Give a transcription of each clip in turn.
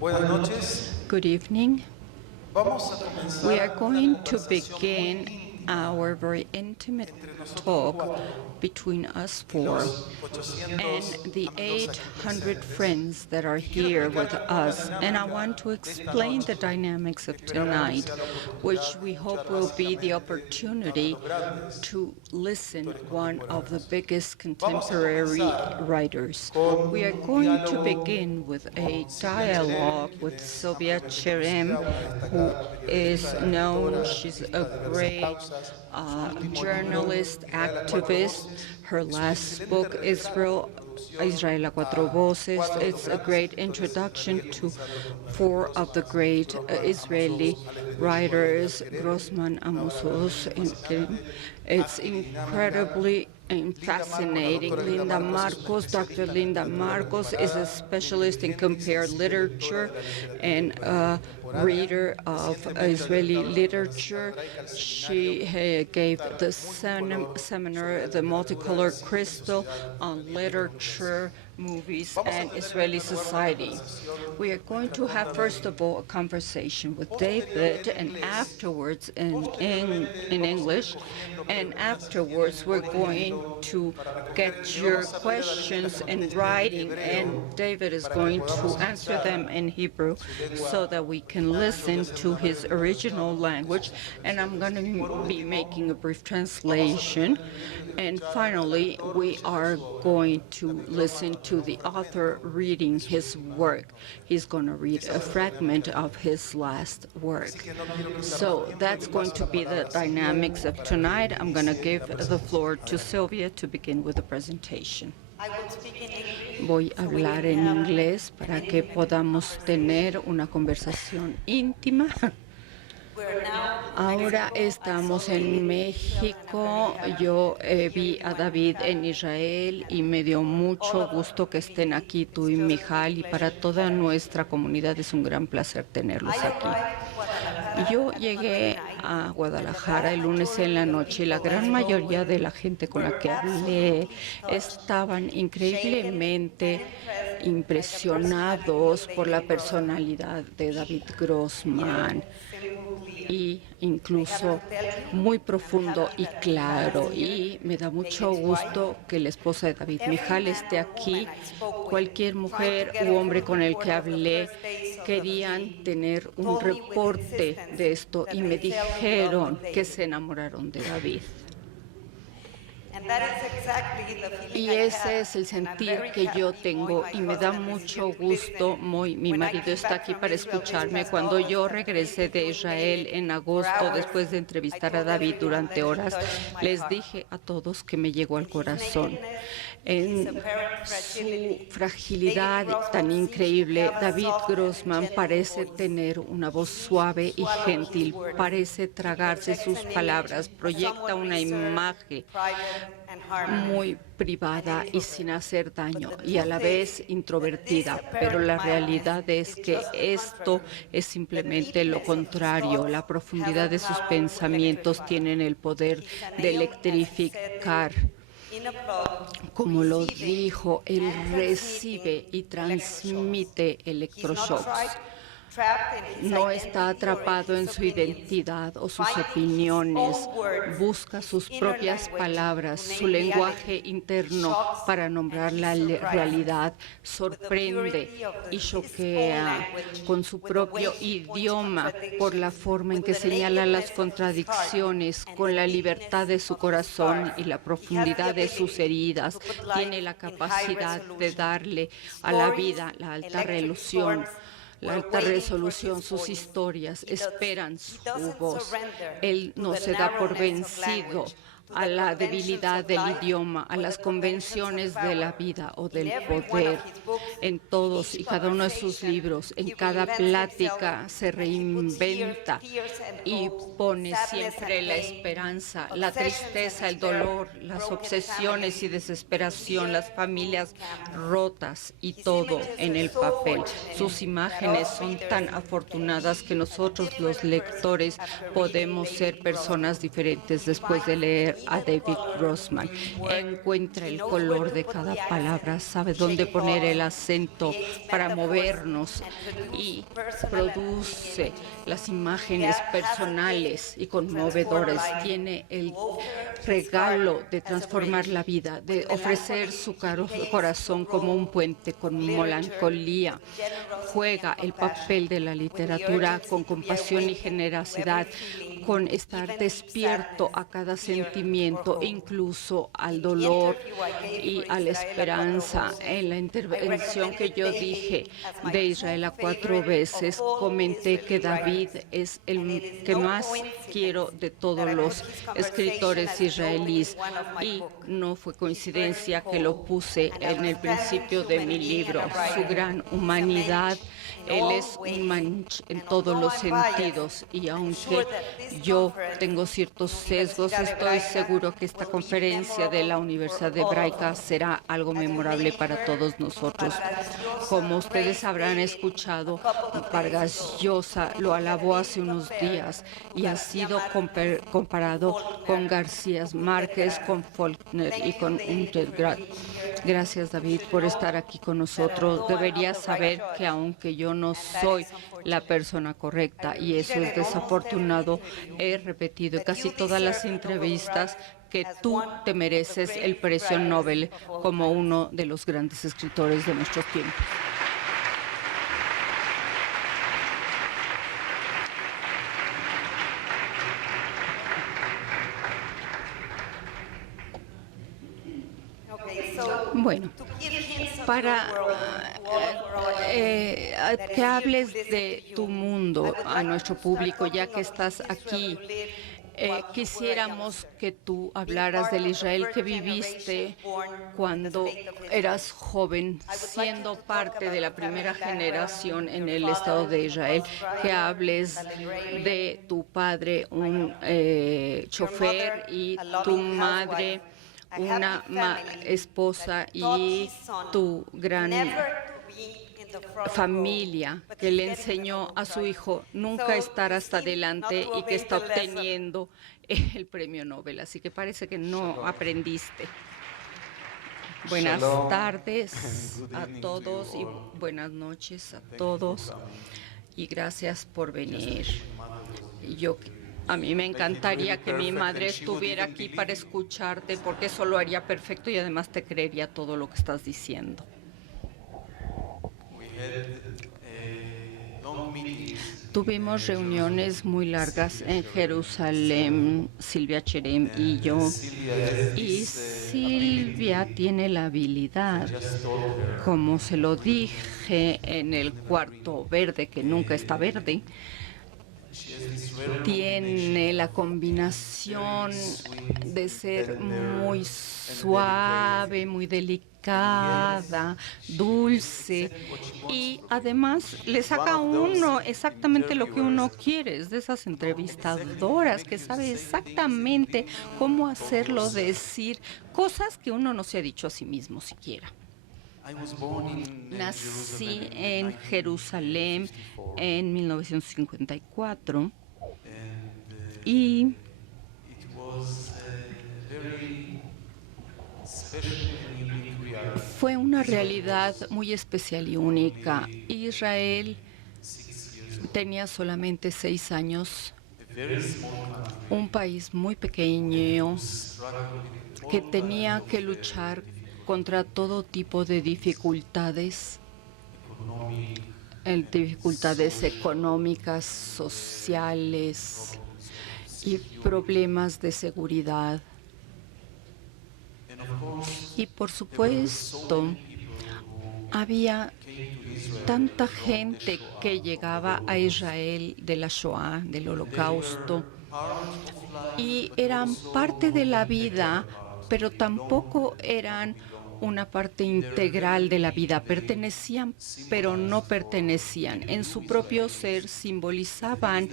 Buenas noches. Good evening. Vamos a comenzar We are going una to conversación begin our very intimate talk between us four los 800 and the amigos aquí 800 presentes. friends that are here with us. And I want to explain the dynamics of tonight, which we hope will be the opportunity to listen one of the biggest contemporary writers. We are going to begin with a dialogue with Sylvia Cherem, who is known, she's a great journalist, activist. Her last book, Israel a Cuatro Voces, it's a great introduction to four of the great Israeli writers, Grossman, Amos Oz, and Kerim. It's incredibly fascinating. Linda Marcos, Dr. Linda Marcos is a specialist in compared literature and a reader of Israeli literature. She gave the seminar, The Multicolor Crystal, on literature, movies, and Israeli society. We are going to have, first of all, a conversation with David, and afterwards in English, and afterwards we're going to get your questions in writing, and David is going to answer them in Hebrew so that we can listen to his original language, and I'm going to be making a brief translation. And finally, we are going to listen to the author reading his work. He's going to read a fragment of his last work. So that's going to be the dynamics of tonight. I'm going to give the floor to Sylvia to begin with the presentation. Voy a hablar en inglés para que podamos tener una conversación íntima. Ahora estamos en México. Yo vi a David en Israel y me dio mucho gusto que estén aquí tú y Mijal, y para toda nuestra comunidad es un gran placer tenerlos aquí. Yo llegué a Guadalajara el lunes en la noche y la gran mayoría de la gente con la que hablé estaban increíblemente impresionados por la personalidad de David Grossman, y incluso muy profundo y claro. Y me da mucho gusto que la esposa de David, Mijal, esté aquí. Cualquier mujer u hombre con el que hablé querían tener un reporte de esto y me dijeron que se enamoraron de David. Y ese es el sentir que yo tengo y me da mucho gusto. Mi marido está aquí para escucharme. Cuando yo regresé de Israel en agosto, después de entrevistar a David durante horas, les dije a todos que me llegó al corazón. En su fragilidad tan increíble, David Grossman parece tener una voz suave y gentil, parece tragarse sus palabras, proyecta una imagen muy privada y sin hacer daño, y a la vez introvertida, pero la realidad es que esto es simplemente lo contrario. La profundidad de sus pensamientos tienen el poder de electrificar. Como lo dijo, él recibe y transmite electroshocks. No está atrapado en su identidad o sus opiniones. Busca sus propias palabras, su lenguaje interno para nombrar la realidad. Sorprende y choquea con su propio idioma por la forma en que señala las contradicciones, con la libertad de su corazón y la profundidad de sus heridas. Tiene la capacidad de darle a la vida la alta resolución, sus historias esperan su voz. Él no se da por vencido a la debilidad del idioma, a las convenciones de la vida o del poder. En todos y cada uno de sus libros, en cada plática, se reinventa y pone siempre la esperanza, la tristeza, el dolor, las obsesiones y desesperación, las familias rotas y todo en el papel. Sus imágenes son tan afortunadas que nosotros, los lectores, podemos ser personas diferentes después de leer a David Grossman. Encuentra el color de cada palabra, sabe dónde poner el acento para movernos y produce las imágenes personales y conmovedores. Tiene el regalo de transformar la vida, de ofrecer su corazón como un puente con melancolía. Juega el papel de la literatura con compasión y generosidad, con estar despierto a cada sentimiento, incluso al dolor y a la esperanza. En la intervención que yo dije de Israel a 4 veces, comenté que David es el que más quiero de todos los escritores israelíes, y no fue coincidencia que lo puse en el principio de mi libro. Su gran humanidad, él es un mensch en todos los sentidos, y aunque yo tengo ciertos sesgos, estoy seguro que esta conferencia de la Universidad Hebraica será algo memorable para todos nosotros. Como ustedes habrán escuchado, Vargas Llosa lo alabó hace unos días y ha sido comparado con García Márquez, con Faulkner y con Untergrad. Gracias, David, por estar aquí con nosotros. Deberías saber que aunque yo no soy la persona correcta, y eso es desafortunado, he repetido en casi todas las entrevistas que tú te mereces el premio Nobel como uno de los grandes escritores de nuestros tiempos. Bueno, para que hables de tu mundo a nuestro público, ya que estás aquí, quisiéramos que tú hablaras del Israel que viviste cuando eras joven, siendo parte de la primera generación en el Estado de Israel, que hables de tu padre, un chofer, y tu madre, una esposa, y tu gran familia que le enseñó a su hijo nunca estar hasta adelante y que está obteniendo el premio Nobel. Así que parece que no aprendiste. Buenas tardes a todos y buenas noches a todos, y gracias por venir. A mí me encantaría que mi madre estuviera aquí para escucharte, porque eso lo haría perfecto y además te creería todo lo que estás diciendo. Tuvimos reuniones muy largas en Jerusalén, Silvia Cherem y yo, y Silvia tiene la habilidad, como se lo dije en el cuarto verde, que nunca está verde, tiene la combinación de ser muy suave, muy delicada, dulce, y además le saca a uno exactamente lo que uno quiere. Es de esas entrevistadoras que sabe exactamente cómo hacerlo decir cosas que uno no se ha dicho a sí mismo siquiera. Nací en Jerusalén en 1954 y fue una realidad muy especial y única. Israel tenía solamente 6 años, un país muy pequeño que tenía que luchar contra todo tipo de dificultades económicas, sociales y problemas de seguridad. Y por supuesto, había tanta gente que llegaba a Israel de la Shoah, del Holocausto, y eran parte de la vida, pero tampoco eran una parte integral de la vida. Pertenecían, pero no pertenecían. En su propio ser simbolizaban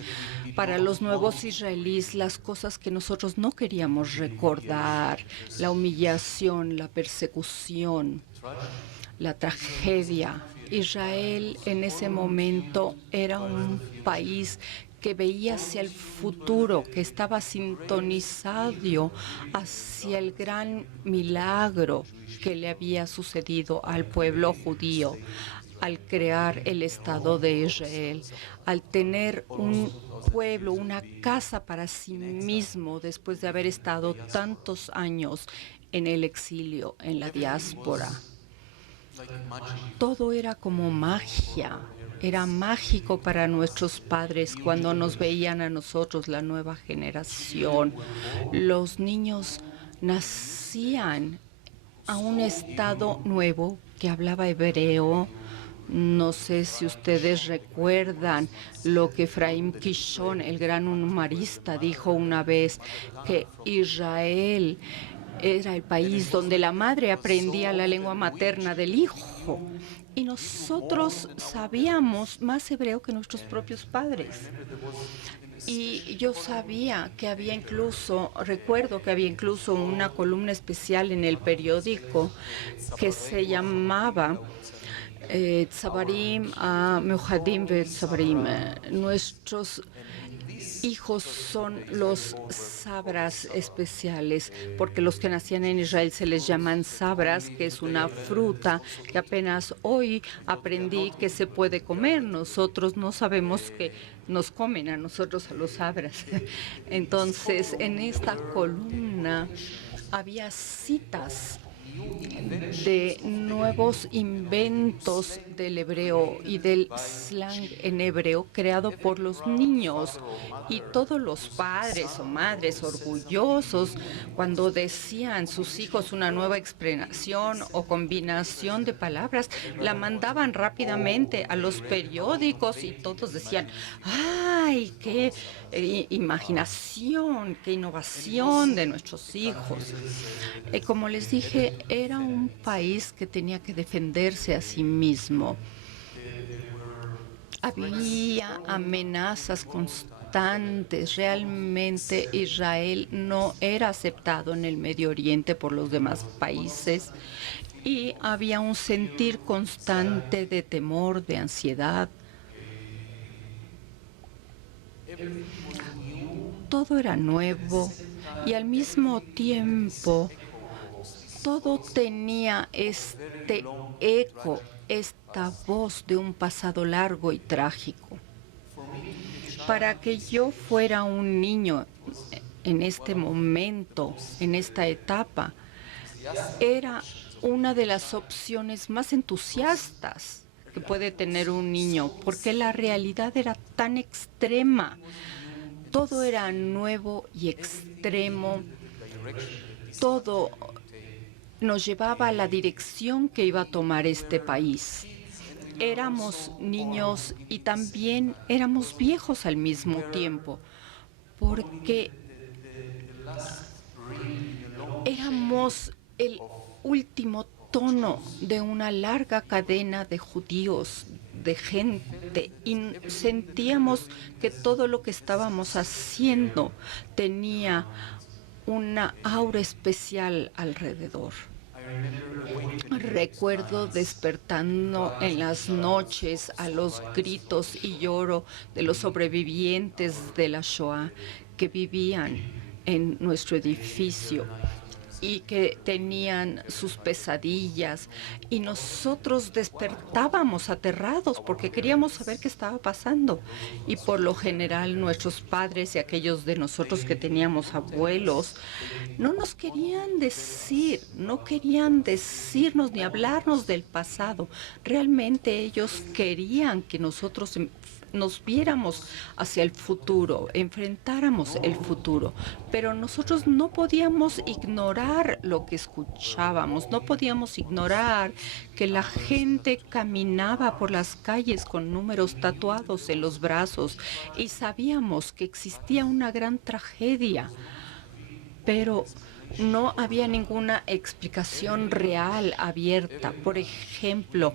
para los nuevos israelíes las cosas que nosotros no queríamos recordar: la humillación, la persecución, la tragedia. Israel en ese momento era un país que veía hacia el futuro, que estaba sintonizado hacia el gran milagro que le había sucedido al pueblo judío al crear el Estado de Israel, al tener un pueblo, una casa para sí mismo después de haber estado tantos años en el exilio, en la diáspora. Todo era como magia. Era mágico para nuestros padres cuando nos veían a nosotros, la nueva generación. Los niños nacían a un estado nuevo que hablaba hebreo. No sé si ustedes recuerdan lo que Efraim Kishon, el gran humanista, dijo una vez, que Israel era el país donde la madre aprendía la lengua materna del hijo. Y nosotros sabíamos más hebreo que nuestros propios padres. Y yo sabía que recuerdo que había incluso una columna especial en el periódico que se llamaba Tzabarim Meuhadim Tzabarim. Nuestros hijos son los sabras especiales, porque los que nacían en Israel se les llaman sabras, que es una fruta que apenas hoy aprendí que se puede comer. Nosotros no sabemos que nos comen a nosotros, a los sabras. Entonces, en esta columna había citas de nuevos inventos del hebreo y del slang en hebreo creado por los niños. Y todos los padres o madres orgullosos, cuando decían sus hijos una nueva expresión o combinación de palabras, la mandaban rápidamente a los periódicos y todos decían, ¡ay, qué imaginación, qué innovación de nuestros hijos! Como les dije, era un país que tenía que defenderse a sí mismo. Había amenazas constantes. Realmente Israel no era aceptado en el Medio Oriente por los demás países y había un sentir constante de temor, de ansiedad. Todo era nuevo y al mismo tiempo todo tenía este eco, esta voz de un pasado largo y trágico. Para que yo fuera un niño en este momento, en esta etapa, era una de las opciones más entusiastas que puede tener un niño, porque la realidad era tan extrema. Todo era nuevo y extremo. Todo nos llevaba a la dirección que iba a tomar este país. Éramos niños y también éramos viejos al mismo tiempo, porque éramos el último tono de una larga cadena de judíos, de gente, y sentíamos que todo lo que estábamos haciendo tenía una aura especial alrededor. Recuerdo despertando en las noches a los gritos y lloro de los sobrevivientes de la Shoah que vivían en nuestro edificio y que tenían sus pesadillas, y nosotros despertábamos aterrados porque queríamos saber qué estaba pasando. Y por lo general nuestros padres y aquellos de nosotros que teníamos abuelos no nos querían decir, no querían decirnos ni hablarnos del pasado. Realmente ellos querían que nosotros nos viéramos hacia el futuro, enfrentáramos el futuro, pero nosotros no podíamos ignorar lo que escuchábamos, no podíamos ignorar que la gente caminaba por las calles con números tatuados en los brazos y sabíamos que existía una gran tragedia, pero no había ninguna explicación real abierta. Por ejemplo,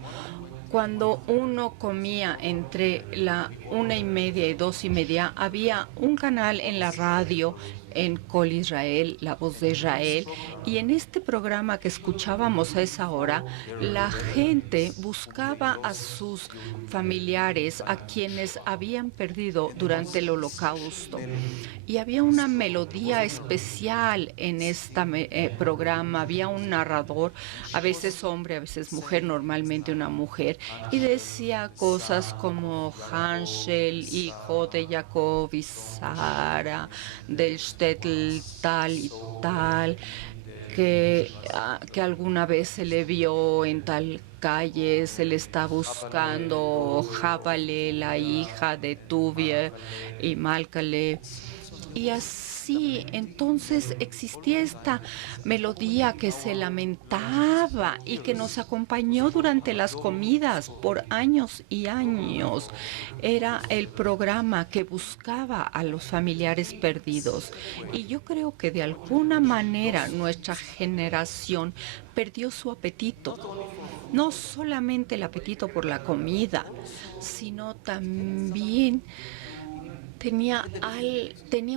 cuando uno comía entre la 1:30 y 2:30, había un canal en la radio en Col Israel, La Voz de Israel, y en este programa que escuchábamos a esa hora, la gente buscaba a sus familiares, a quienes habían perdido durante el Holocausto. Y había una melodía especial en este programa, había un narrador, a veces hombre, a veces mujer, normalmente una mujer, y decía cosas como Hansel, hijo de Jacob y Sara, del Shtetl tal y tal, que alguna vez se le vio en tal calle, se le está buscando Jabale, la hija de Tubia y Malcale. Y así, entonces existía esta melodía que se lamentaba y que nos acompañó durante las comidas por años y años. Era el programa que buscaba a los familiares perdidos. Y yo creo que de alguna manera nuestra generación perdió su apetito. No solamente el apetito por la comida, sino también tenía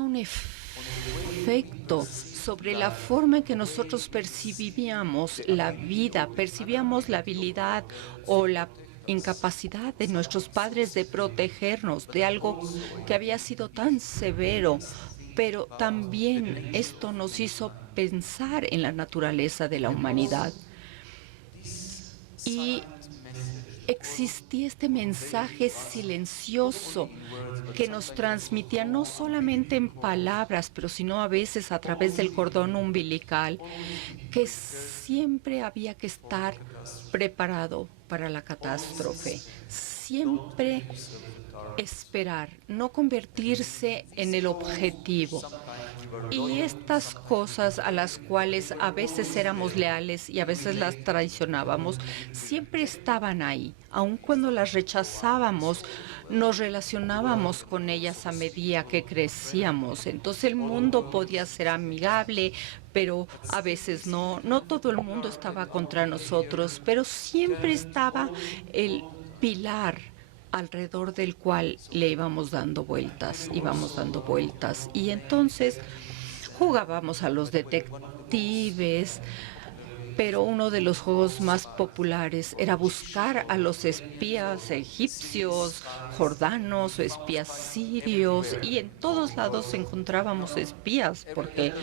un efecto sobre la forma en que nosotros percibíamos la vida, percibíamos la habilidad o la incapacidad de nuestros padres de protegernos de algo que había sido tan severo, pero también esto nos hizo pensar en la naturaleza de la humanidad. Y existía este mensaje silencioso que nos transmitía no solamente en palabras, pero sino a veces a través del cordón umbilical, que siempre había que estar preparado para la catástrofe, siempre esperar, no convertirse en el objetivo. Y estas cosas a las cuales a veces éramos leales y a veces las traicionábamos, siempre estaban ahí. Aun cuando las rechazábamos, nos relacionábamos con ellas a medida que crecíamos. Entonces el mundo podía ser amigable, pero a veces no. No todo el mundo estaba contra nosotros, pero siempre estaba el pilar alrededor del cual le íbamos dando vueltas. Y entonces jugábamos a los detectives, pero uno de los juegos más populares era buscar a los espías egipcios, jordanos o espías sirios, y en todos lados encontrábamos espías, porque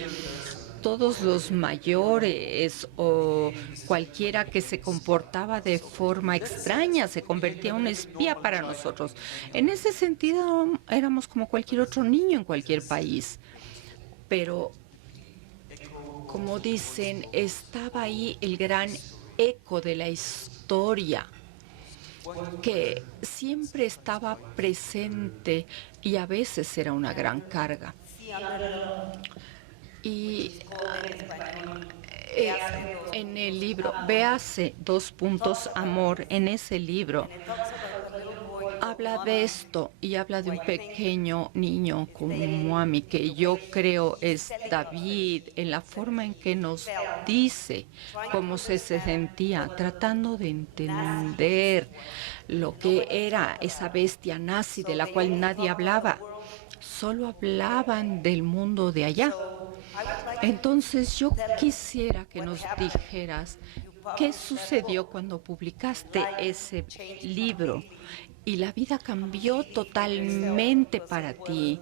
todos los mayores o cualquiera que se comportaba de forma extraña se convertía en un espía para nosotros. En ese sentido, éramos como cualquier otro niño en cualquier país. Pero, como dicen, estaba ahí el gran eco de la historia, que siempre estaba presente y a veces era una gran carga. Y en el libro, véase Amor, en ese libro, habla de esto y habla de un pequeño niño como a mí, que yo creo es David, en la forma en que nos dice cómo se sentía, tratando de entender lo que era esa bestia nazi de la cual nadie hablaba. Solo hablaban del mundo de allá. Entonces yo quisiera que nos dijeras qué sucedió cuando publicaste ese libro y la vida cambió totalmente para ti,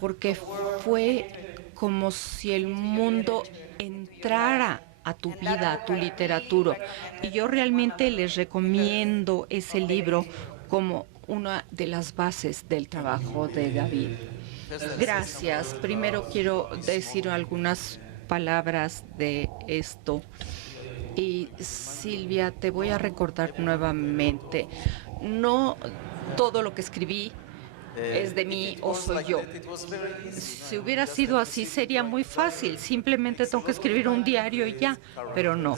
porque fue como si el mundo entrara a tu vida, a tu literatura. Y yo realmente les recomiendo ese libro como una de las bases del trabajo de David. Gracias. Primero quiero decir algunas palabras de esto. Y Silvia, te voy a recordar nuevamente, no todo lo que escribí es de mí o soy yo. Si hubiera sido así sería muy fácil, simplemente tengo que escribir un diario y ya, pero no.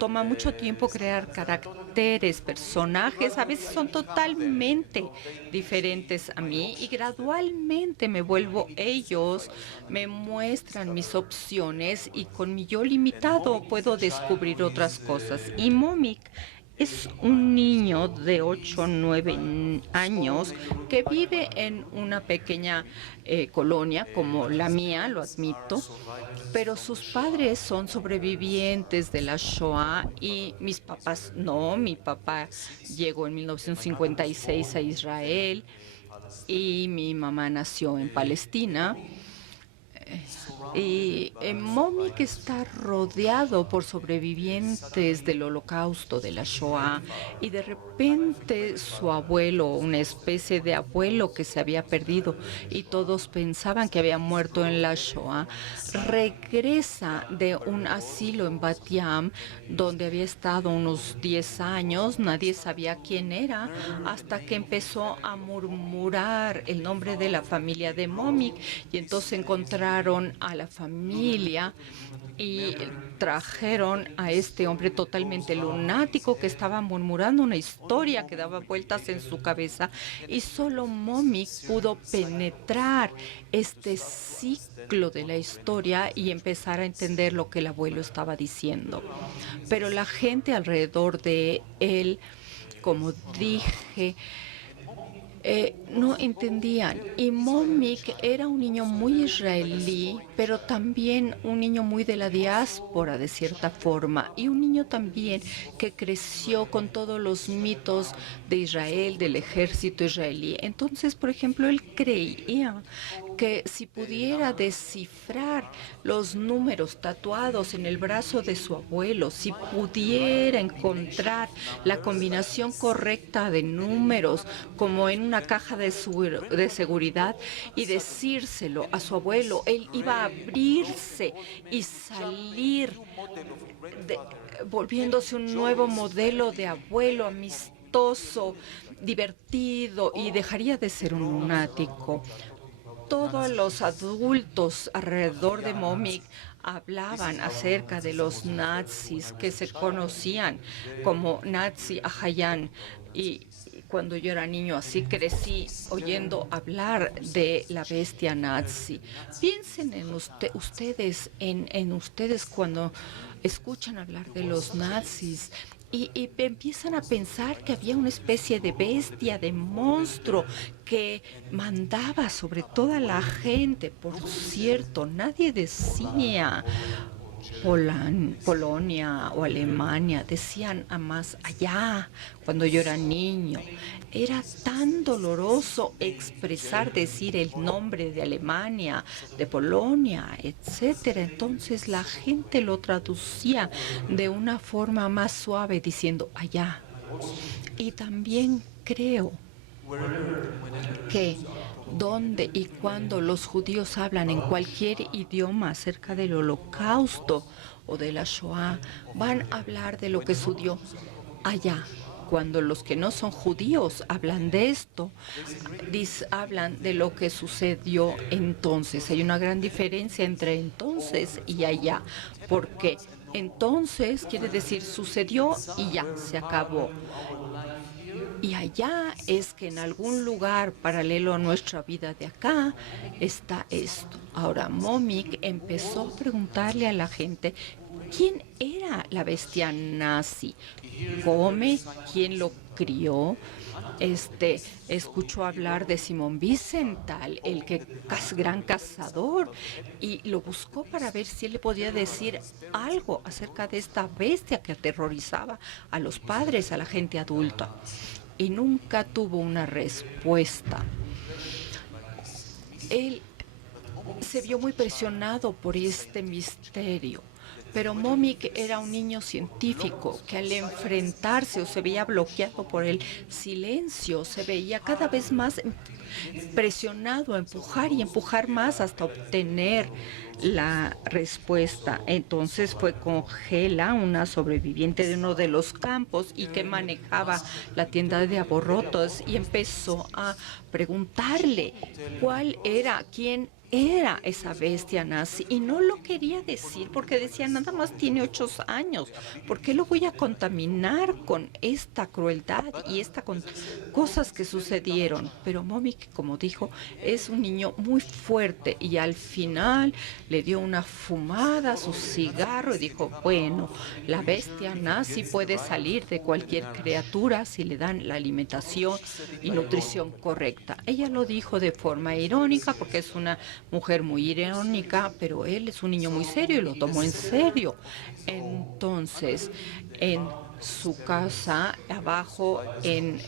Toma mucho tiempo crear caracteres, personajes, a veces son totalmente diferentes a mí y gradualmente me vuelvo ellos, me muestran mis opciones y con mi yo limitado puedo descubrir otras cosas. Y Momik es un niño de 8 o 9 años que vive en una pequeña colonia como la mía, lo admito, pero sus padres son sobrevivientes de la Shoah y mis papás no. Mi papá llegó en 1956 a Israel y mi mamá nació en Palestina. Y Momik está rodeado por sobrevivientes del Holocausto, de la Shoah, y de repente su abuelo, una especie de abuelo que se había perdido y todos pensaban que había muerto en la Shoah, regresa de un asilo en Bat Yam, donde había estado unos 10 años, nadie sabía quién era, hasta que empezó a murmurar el nombre de la familia de Momik, y entonces encontraron a la familia y trajeron a este hombre totalmente lunático que estaba murmurando una historia que daba vueltas en su cabeza, y solo Momik pudo penetrar este ciclo de la historia y empezar a entender lo que el abuelo estaba diciendo. Pero la gente alrededor de él, como dije, no entendían. Y Momik era un niño muy israelí, pero también un niño muy de la diáspora, de cierta forma, y un niño también que creció con todos los mitos de Israel, del ejército israelí. Entonces, por ejemplo, él creía que si pudiera descifrar los números tatuados en el brazo de su abuelo, si pudiera encontrar la combinación correcta de números como en una caja de seguridad y decírselo a su abuelo, él iba a abrirse y salir volviéndose un nuevo modelo de abuelo amistoso, divertido, y dejaría de ser un lunático. Todos los adultos alrededor de Momik hablaban acerca de los nazis que se conocían como Nazi Ahayan, y cuando yo era niño así crecí oyendo hablar de la bestia nazi. Piensen en ustedes, en ustedes cuando escuchan hablar de los nazis. Y empiezan a pensar que había una especie de bestia, de monstruo que mandaba sobre toda la gente. Por cierto, nadie decía Polonia o Alemania, decían a más allá cuando yo era niño. Era tan doloroso decir el nombre de Alemania, de Polonia, etcétera. Entonces la gente lo traducía de una forma más suave diciendo allá. Y también creo que donde y cuando los judíos hablan en cualquier idioma acerca del Holocausto o de la Shoah, van a hablar de lo que sucedió allá. Cuando los que no son judíos hablan de esto, hablan de lo que sucedió entonces. Hay una gran diferencia entre entonces y allá, porque entonces quiere decir sucedió y ya, se acabó. Y allá es que en algún lugar paralelo a nuestra vida de acá está esto. Ahora, Momik empezó a preguntarle a la gente quién era la bestia nazi, quién lo crió. Escuchó hablar de Simón Wiesenthal, el gran cazador, y lo buscó para ver si él le podía decir algo acerca de esta bestia que aterrorizaba a los padres, a la gente adulta. Y nunca tuvo una respuesta. Él se vio muy presionado por este misterio. Pero Momik era un niño científico que al enfrentarse o se veía bloqueado por el silencio, se veía cada vez más presionado a empujar y empujar más hasta obtener la respuesta. Entonces fue con Gela, una sobreviviente de uno de los campos y que manejaba la tienda de aborrotos, y empezó a preguntarle quién era esa bestia nazi y no lo quería decir porque decía, nada más tiene 8 años, ¿por qué lo voy a contaminar con esta crueldad y cosas que sucedieron? Pero Momik, como dijo, es un niño muy fuerte y al final le dio una fumada a su cigarro y dijo, bueno, la bestia nazi puede salir de cualquier criatura si le dan la alimentación y nutrición correcta. Ella lo dijo de forma irónica porque es una mujer muy irónica, pero él es un niño muy serio y lo tomó en serio. Entonces, en su casa abajo, en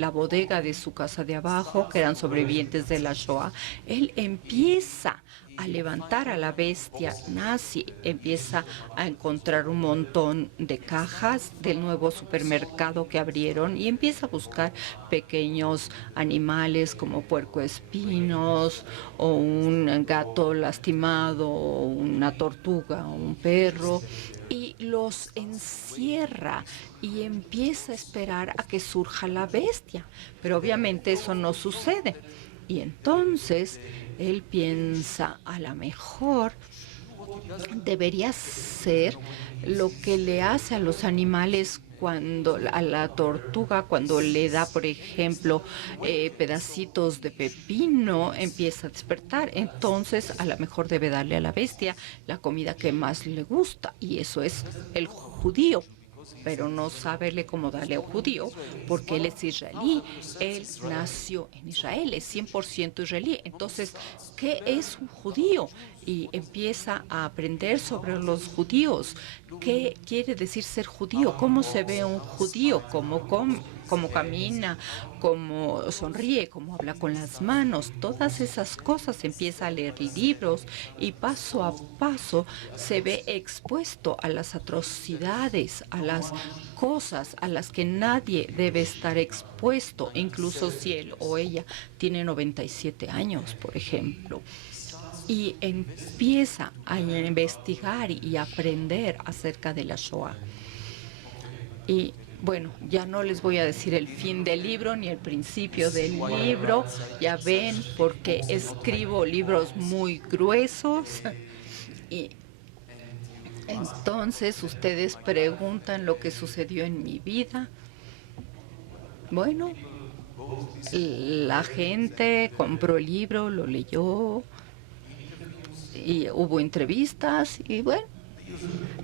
la bodega de su casa de abajo, que eran sobrevivientes de la Shoah, él empieza a levantar a la bestia nazi, empieza a encontrar un montón de cajas del nuevo supermercado que abrieron y empieza a buscar pequeños animales como puercoespinos o un gato lastimado o una tortuga o un perro y los encierra y empieza a esperar a que surja la bestia. Pero obviamente eso no sucede. Y entonces él piensa, a lo mejor debería ser lo que le hace a los animales cuando a la tortuga, cuando le da, por ejemplo, pedacitos de pepino, empieza a despertar. Entonces, a lo mejor debe darle a la bestia la comida que más le gusta, y eso es el judío. Pero no saberle cómo darle a un judío, porque él es israelí, él nació en Israel, es 100% israelí. Entonces, ¿qué es un judío? Y empieza a aprender sobre los judíos. ¿Qué quiere decir ser judío? ¿Cómo se ve un judío? ¿Cómo camina? ¿Cómo sonríe? ¿Cómo habla con las manos? Todas esas cosas. Empieza a leer libros y paso a paso se ve expuesto a las atrocidades, a las cosas a las que nadie debe estar expuesto, incluso si él o ella tiene 97 años, por ejemplo. Y empieza a investigar y aprender acerca de la Shoah. Y bueno, ya no les voy a decir el fin del libro ni el principio del libro. Ya ven, porque escribo libros muy gruesos. Y entonces ustedes preguntan lo que sucedió en mi vida. Bueno, la gente compró el libro, lo leyó y hubo entrevistas y bueno,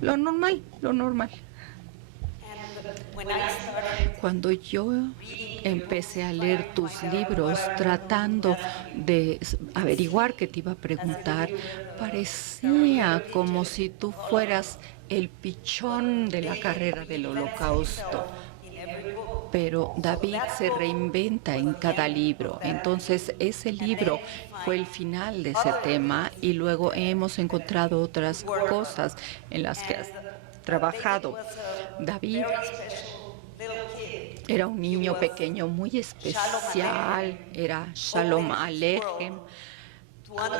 lo normal, lo normal. Cuando yo empecé a leer tus libros tratando de averiguar qué te iba a preguntar, parecía como si tú fueras el pichón de la carrera del Holocausto. Pero David se reinventa en cada libro. Entonces, ese libro fue el final de ese tema y luego hemos encontrado otras cosas en las que has trabajado. David era un niño pequeño muy especial, era Shalom Aleichem.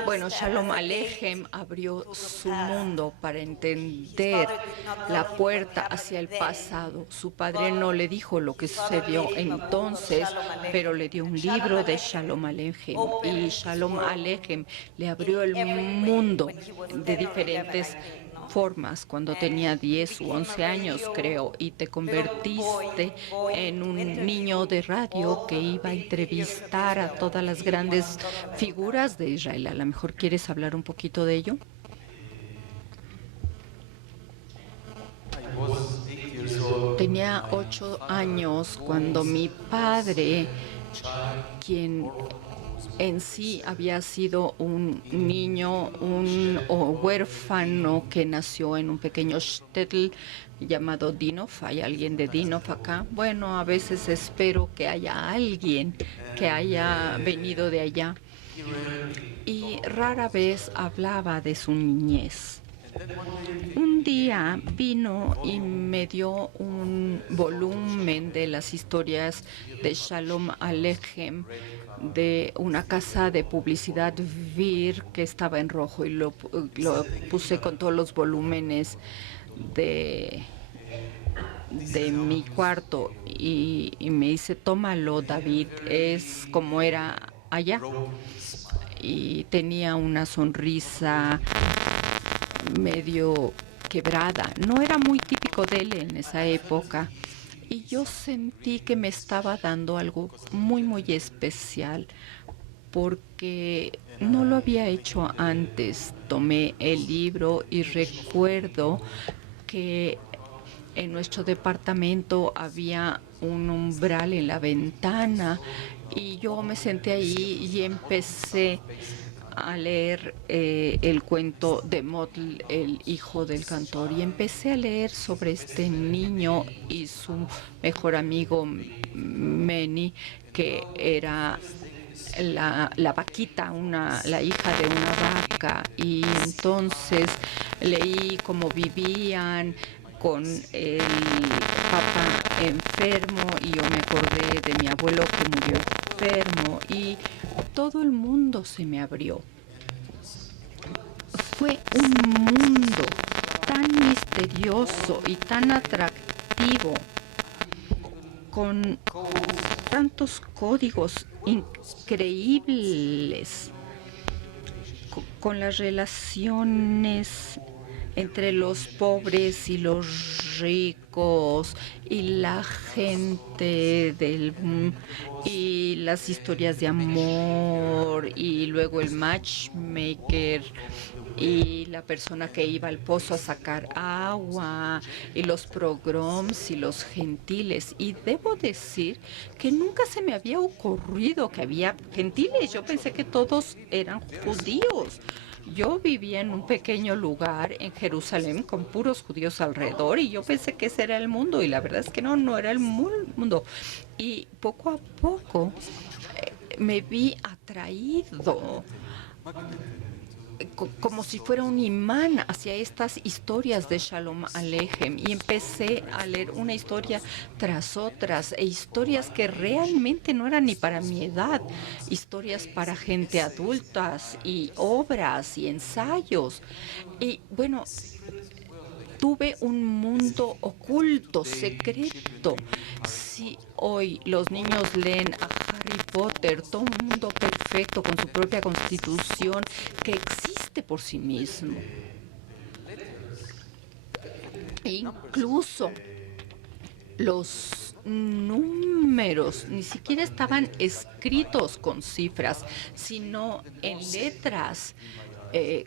Bueno, Shalom Aleichem abrió su mundo para entender la puerta hacia el pasado. Su padre no le dijo lo que sucedió entonces, pero le dio un libro de Shalom Aleichem. Y Shalom Aleichem le abrió el mundo de diferentes formas cuando tenía 10 u 11 años, creo, y te convertiste en un niño de radio que iba a entrevistar a todas las grandes figuras de Israel. A lo mejor quieres hablar un poquito de ello. Tenía 8 años cuando mi padre, quien en sí había sido un niño, un huérfano que nació en un pequeño shtetl llamado Dinov. ¿Hay alguien de Dinov acá? Bueno, a veces espero que haya alguien que haya venido de allá. Y rara vez hablaba de su niñez. Un día vino y me dio un volumen de las historias de Shalom Aleichem, de una casa de publicidad Vir que estaba en rojo, y lo puse con todos los volúmenes de mi cuarto y me dice, tómalo, David, es como era allá. y tenía una sonrisa medio quebrada. No era muy típico de él en esa época. Y yo sentí que me estaba dando algo muy, muy especial porque no lo había hecho antes. Tomé el libro y recuerdo que en nuestro departamento había un umbral en la ventana y yo me senté ahí y empecé a leer el cuento de Mottl, el hijo del cantor, y empecé a leer sobre este niño y su mejor amigo Manny, que era la vaquita, la hija de una vaca, y entonces leí cómo vivían con el papá enfermo y yo me acordé de mi abuelo que murió enfermo y todo el mundo se me abrió. Fue un mundo tan misterioso y tan atractivo, con tantos códigos increíbles, con las relaciones entre los pobres y los ricos y la gente y las historias de amor y luego el matchmaker y la persona que iba al pozo a sacar agua y los pogroms y los gentiles. Y debo decir que nunca se me había ocurrido que había gentiles. Yo pensé que todos eran judíos. Yo vivía en un pequeño lugar en Jerusalén con puros judíos alrededor y yo pensé que ese era el mundo y la verdad es que no era el mundo. Y poco a poco me vi atraído como si fuera un imán hacia estas historias de Shalom Aleichem y empecé a leer una historia tras otras e historias que realmente no eran ni para mi edad, historias para gente adultas y obras y ensayos. Y bueno, tuve un mundo oculto, secreto. Si hoy los niños leen a Harry Potter, todo un mundo perfecto con su propia constitución que existe por sí mismo. E incluso los números ni siquiera estaban escritos con cifras, sino en letras,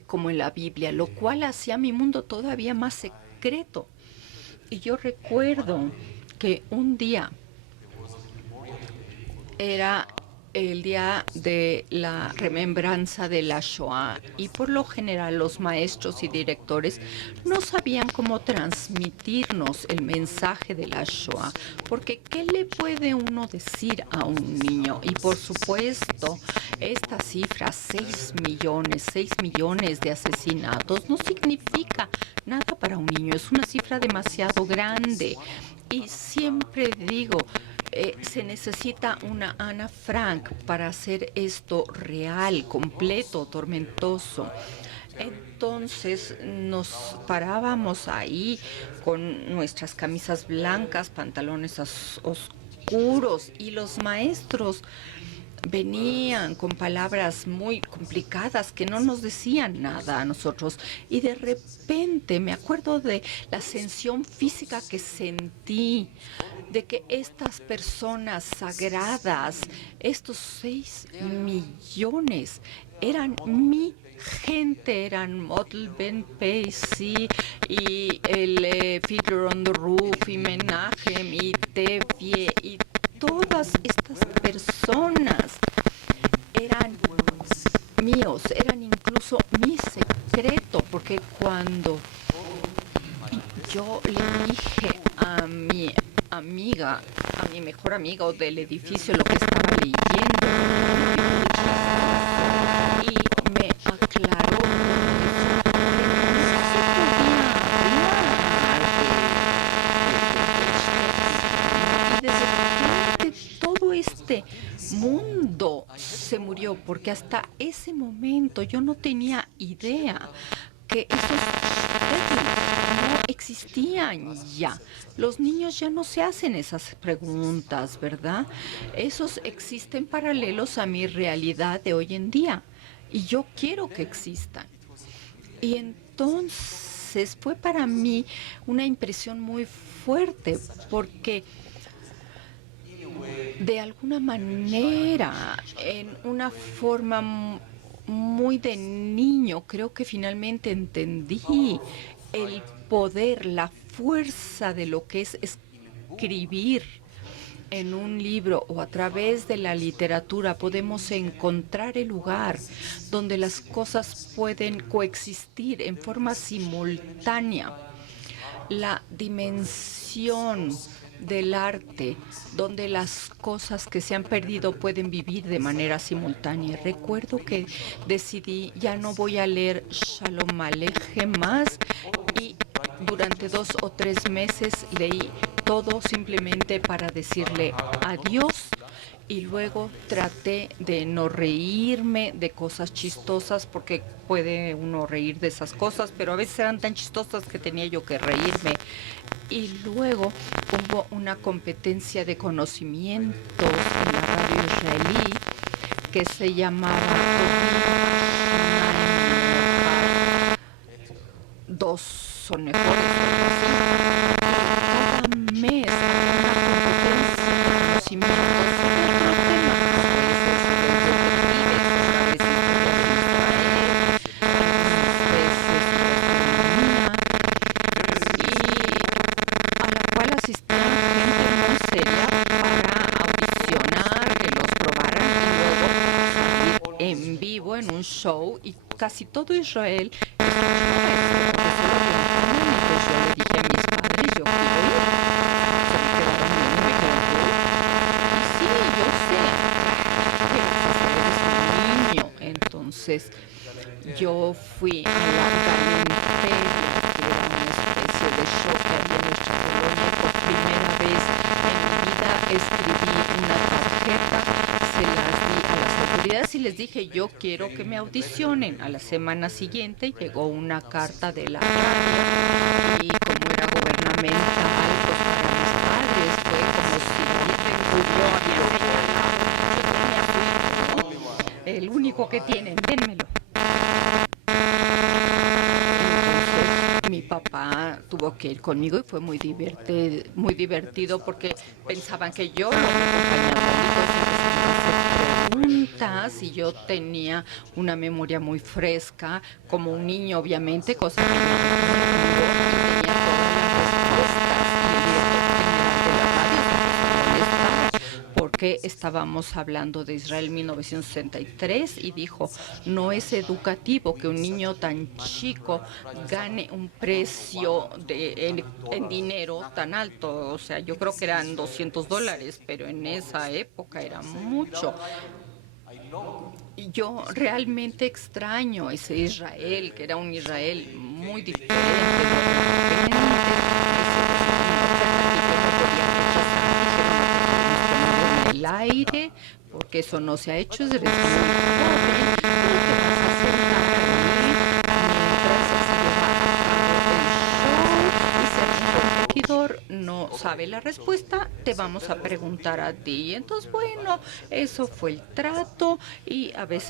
como en la Biblia, lo cual hacía mi mundo todavía más secreto. Y yo recuerdo que un día era el día de la remembranza de la Shoah y por lo general los maestros y directores no sabían cómo transmitirnos el mensaje de la Shoah, porque ¿qué le puede uno decir a un niño? Y por supuesto, esta cifra, 6 millones de asesinatos, no significa nada para un niño, es una cifra demasiado grande. Y siempre digo, se necesita una Ana Frank para hacer esto real, completo, tormentoso. Entonces nos parábamos ahí con nuestras camisas blancas, pantalones oscuros y los maestros venían con palabras muy complicadas que no nos decían nada a nosotros y de repente me acuerdo de la sensación física que sentí de que estas personas sagradas, estos 6 millones, eran mi gente, eran Mottl, Ben Pacey y el Fiddler on the Roof y Menachem y Tevye y todas estas personas eran míos, eran incluso mi secreto, porque cuando yo le dije a mi amiga, a mi mejor amiga del edificio lo que estaba leyendo, y me aclaró y de repente todo este mundo se murió, porque hasta ese momento yo no tenía idea que esos no existían ya. Los niños ya no se hacen esas preguntas, ¿verdad? Esos existen paralelos a mi realidad de hoy en día. y yo quiero que existan. Y entonces fue para mí una impresión muy fuerte, porque de alguna manera, en una forma muy de niño, creo que finalmente entendí el poder, la fuerza de lo que es escribir en un libro o a través de la literatura. Podemos encontrar el lugar donde las cosas pueden coexistir en forma simultánea. La dimensión del arte, donde las cosas que se han perdido pueden vivir de manera simultánea. Recuerdo que decidí, ya no voy a leer Shalom Aleichem más, y durante 2 o 3 meses leí todo simplemente para decirle adiós, y luego traté de no reírme de cosas chistosas, porque puede uno reír de esas cosas, pero a veces eran tan chistosas que tenía yo que reírme. Y luego hubo una competencia de conocimientos en la radio israelí que se llamaba Dos son mejores o algo así. Y cada mes había una competencia de conocimientos sobre otro tema. A veces de detectives, otras veces historia de Israel, algunas veces historia de la a la cual asistían gente muy seria para audicionar, que los probaran y luego salir en vivo en un show, y casi todo Israel escuchaba esto, porque solo había un canal. Entonces yo le dije a mis padres, yo quiero ir. Se me quedaron viendo y me dijeron, ¿tú? Y sí, yo sé. ¿Qué vas a hacer? Eres un niño. Entonces yo fui a la Galenteria, que era una especie de show que había en nuestra colonia. Por primera vez en mi vida escribí una tarjeta, se las di a las autoridades y les dije, yo quiero que me audicionen. A la semana siguiente llegó una carta de la radio, y como era gubernamental, pues para mis padres fue como si David Ben-Gurión había señalado. Yo tenía su hijo, ¿no? El único que tienen, dénmelo. Entonces mi papá tuvo que ir conmigo y fue muy divertido, porque pensaban que yo lo había acompañado al hijo, y se empezaron a hacer preguntas, y yo tenía una memoria muy fresca, como un niño obviamente, cosa que no recuerdo, y tenía todas las respuestas, y el director general de la radio se empezó a molestar porque estábamos hablando de Israel 1963 y dijo, no es educativo que un niño tan chico gane un precio en dinero tan alto. O sea, yo creo que eran $200, pero en esa época era mucho. Y yo realmente extraño ese Israel, que era un Israel muy diferente. De repente, esa oferta que yo no podía rechazar, dijeron, no te podemos poner en el aire, porque eso no se ha hecho, eres muy joven, pero te vas a sentar ahí mientras se lleva a cabo el show, y si algún competidor no sabe la respuesta, te vamos a preguntar a ti. Entonces, bueno, eso fue el trato, y a veces